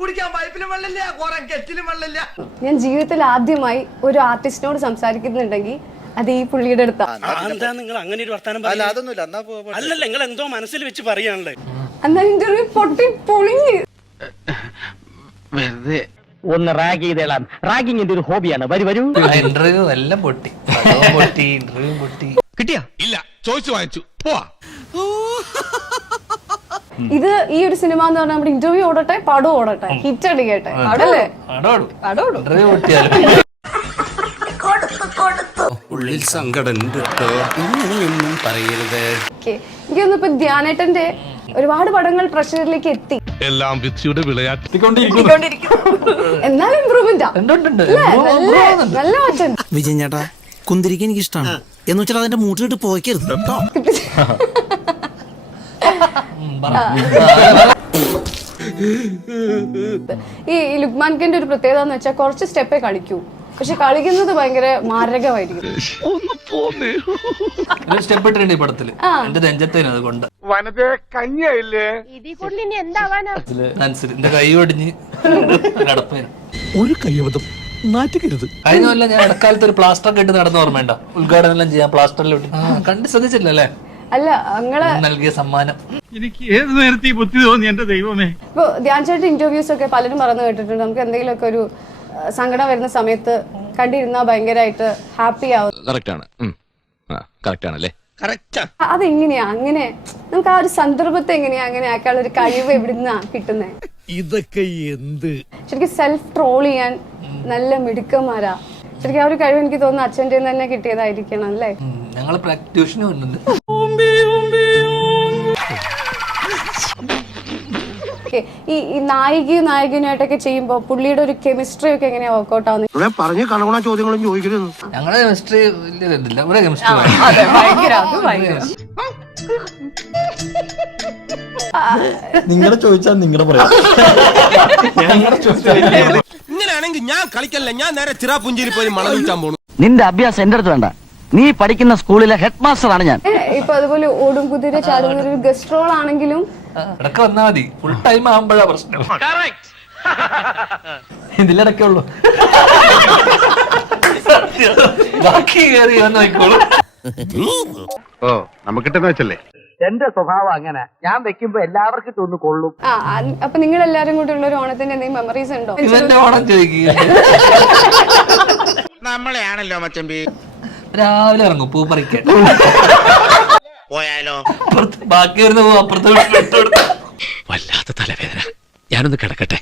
കുടിക്കാൻ പൈപ്പിലും വെള്ളമില്ല, കുറെ കെറ്റിലും വെള്ളമില്ല. ഞാൻ ജീവിതത്തിൽ ആദ്യമായി ഒരു ആർട്ടിസ്റ്റിനോട് സംസാരിക്കുന്നുണ്ടെങ്കിൽ അത് ഈ പുള്ളിയുടെ അടുത്താണ്. എന്താ നിങ്ങൾ അങ്ങനെ ഒരു വർത്താനം അല്ലല്ല, നിങ്ങൾ എന്തോ മനസ്സിൽ വെച്ച് പറയാണല്ലേ. എന്നാ ഇന്റർവ്യൂ പൊട്ടി പൊളിഞ്ഞ് വെറുതെ ഒന്ന് റാഗ് ചെയ്തേളാം. റാഗിങ്ങിന്റെ ഒരു ഹോബിയാണ്. വരൂ ഇന്റർവ്യൂ എല്ലാം പൊട്ടി, ഇന്റർവ്യൂ പൊട്ടി. കിട്ടിയാ ഇല്ല, ചോദിച്ചു വാങ്ങിച്ചു പോവാ. ഇത് ഈ ഒരു സിനിമ എന്ന് പറഞ്ഞാൽ നമ്മുടെ ഇന്റർവ്യൂ ഓടട്ടെ, പടം ഓടട്ടെ, ഹിറ്റ് അടിക്കട്ടെ, പടല്ലേ ഇന്റർവ്യൂ പൊട്ടിയാലും ഉള്ളിൽ സങ്കടം ഇങ്ങനെയൊന്നും പറയരുത്. എനിക്കൊന്നും ഇപ്പൊ ധ്യാനേട്ടന്റെ ഒരുപാട് പടങ്ങൾ പ്രഷറിലേക്ക് എത്തി. എല്ലാം വിധിയുടെ വിളയാട്ട്. എന്നാലും ഇമ്പ്രൂവ്മെന്റാ, നല്ല മാറ്റം. വിജയൻ ചേട്ടാ, കുന്തിരിക്ക എനിക്ക് ഇഷ്ടമാണ് എന്ന് വെച്ചാൽ അതിന്റെ മൂട്ടിലിട്ട് പോയിക്കരുത് കേട്ടോ. ഈ ലുക്മാൻ ഖാന്റെ ഒരു പ്രത്യേകത എന്ന് വെച്ചാൽ കുറച്ച് സ്റ്റെപ്പേ കളിക്കൂ, പക്ഷെ കളിക്കുന്നത് ഭയങ്കര മാരകമായിരിക്കും. സ്റ്റെപ്പ് ഇട്ടിട്ടുണ്ട് ഈ പടത്തില്. എന്റെ നെഞ്ചത്തേനും അതുകൊണ്ട് എന്റെ കൈ ഒടിഞ്ഞ് നടപ്പേനും ഒരു കയ്യബദ്ധം നാറ്റിക്കരുത്. കഴിഞ്ഞ കൊല്ലം ഞാൻ ഇടക്കാലത്ത് ഒരു പ്ലാസ്റ്റർ ഒക്കെ ഇട്ട് നടന്ന ഓർമ്മയുണ്ട? ഉദ്ഘാടനം എല്ലാം ചെയ്യാൻ പ്ലാസ്റ്ററിലോട്ട് കണ്ട് ശ്രദ്ധിച്ചില്ലല്ലേ? അല്ല, അങ്ങള് നൽകിയ സമ്മാനം. എനിക്ക് ഏത് നേരത്തെ ഈ ബുദ്ധി തോന്നി എന്റെ ദൈവമേ. ഇപ്പൊ ധ്യാൻ ചേട്ടൻ ഇന്റർവ്യൂസ് ഒക്കെ പലരും പറഞ്ഞു കേട്ടിട്ടുണ്ട്, നമുക്ക് എന്തെങ്കിലുമൊക്കെ ഒരു സങ്കടം വരുന്ന സമയത്ത് കണ്ടിരുന്നാ ഭയങ്കരമായിട്ട് ഹാപ്പി ആവും. അതെങ്ങനെയാ അങ്ങനെ? നമുക്ക് ആ ഒരു സന്ദർഭത്തെ എങ്ങനെയാ അങ്ങനെ ആക്കാനുള്ള ഒരു കഴിവ് എവിടുന്നാ കിട്ടുന്നേ? ഇതൊക്കെ എന്ത് ശരിക്കും സെൽഫ് ട്രോൾ ചെയ്യാൻ നല്ല മിടുക്കന്മാരാ. ശരിക്കും ആ ഒരു കഴിവ് എനിക്ക് തോന്നുന്നു അച്ഛൻ്റെ തന്നെ കിട്ടിയതായിരിക്കണം അല്ലേ? ഞങ്ങള് പ്രാക്ടീഷനും ഉണ്ട്. ഈ നായികയും നായകനായിട്ടൊക്കെ ചെയ്യുമ്പോ പുള്ളിയുടെ ഒരു കെമിസ്ട്രി ഒക്കെ എങ്ങനെയാ വർക്ക്ഔട്ട് ആവുന്നത്? പറഞ്ഞ് കണകുണ ചോദ്യങ്ങളും ചോദിക്കരുത്. ഞങ്ങളുടെ കെമിസ്ട്രി വലിയ ഇതില്ല, ഇവിടെ കെമിസ്ട്രി നിങ്ങളെ ചോദിച്ചാൽ നിങ്ങളുടെ പറയാം. ഇങ്ങനെയാണെങ്കിൽ ഞാൻ കളിക്കല്ല, ഞാൻ നേരെ ചിറാപുഞ്ചിരി പോയി മണൽ വിൽക്കാൻ പോണു. നിന്റെ അഭ്യാസം എന്റെ അടുത്ത് വേണ്ട. നീ പഠിക്കുന്ന സ്കൂളിലെ ഹെഡ് മാസ്റ്റർ ആണ് ഞാൻ. ഇപ്പൊ അതുപോലെ ഓടും കുതിര ചാടുന്ന ഒരു ഗസ്റ്റ് റോൾ ആണെങ്കിലും ഇടക്ക് വന്നാ മതി. ഫുൾ ടൈം ആകുമ്പോഴാ പ്രശ്നം. ഇതിലിടക്കേ ഉള്ളു, ബാക്കി കയറി വന്നോളൂ. ഓ നമുക്കിട്ടെന്ന് വെച്ചല്ലേ. എന്റെ സ്വഭാവം അങ്ങനെ, ഞാൻ വെക്കുമ്പോ എല്ലാവർക്കും തോന്നു കൊള്ളും. അപ്പൊ നിങ്ങൾ എല്ലാരും കൂടെ ഉള്ള ഒരു ഓണത്തിന്റെ എന്തെങ്കിലും മെമ്മറീസ് ഉണ്ടോ? ഇവന്റെ ഓണം ചോദിക്കുക. നമ്മളെയാണല്ലോ മച്ചമ്പി. രാവിലെ ഇറങ്ങും പൂ പറിക്കാൻ. പോയാലോ? ബാക്കി വരുന്ന പൂ അപ്പുറത്ത് വല്ലാത്ത തലവേദന, ഞാനൊന്ന് കിടക്കട്ടെ.